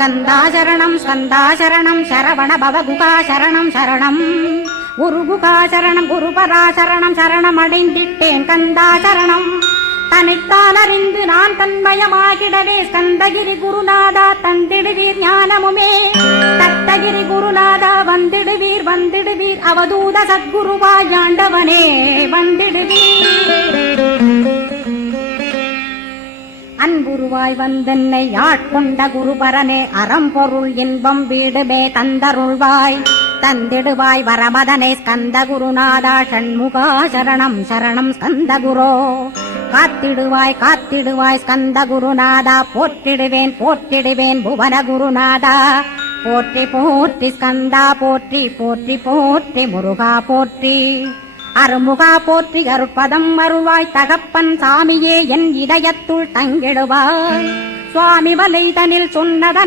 ஸ்கந்தா சரணம் சரவண பவகுகா சரணம் குருகுகா சரணம் குருபரா சரணம் அடைந்திட்டேன் கந்தா சரணம் தன்னைத்தான் அறிந்து நான் தன்மயமாகிடவே ஸ்கந்தகிரி குருநாதா தந்திடுவீர் ஞானமுமே தத்தகிரி குருநாதா வந்திடுவீர் அவதூத சத்குருவாய் ஆண்டவனே வந்திடுவீர் அன்புருவாய் வந்தென்னை ஆட்கொண்ட குருபரனே அறம்பொருள் இன்பம் வீடுமே தந்தருள்வாய் தந்திடுவாய் வரமதனே ஸ்கந்த குருநாதா ஷண்முகா சரணம் ஸ்கந்த குரோ காத்திடுவாய் ஸ்கந்த குருநாதா போற்றிடுவேன் புவன குருநாதா போற்றி ஸ்கந்தா போற்றி முருகா போற்றி அருமுகா போற்றி அருட்பதம் அருள்வாய் தகப்பன் சாமியே என் இதயத்துள் தங்கிடுவாய் சுவாமி வலைதனில் சொன்னதன்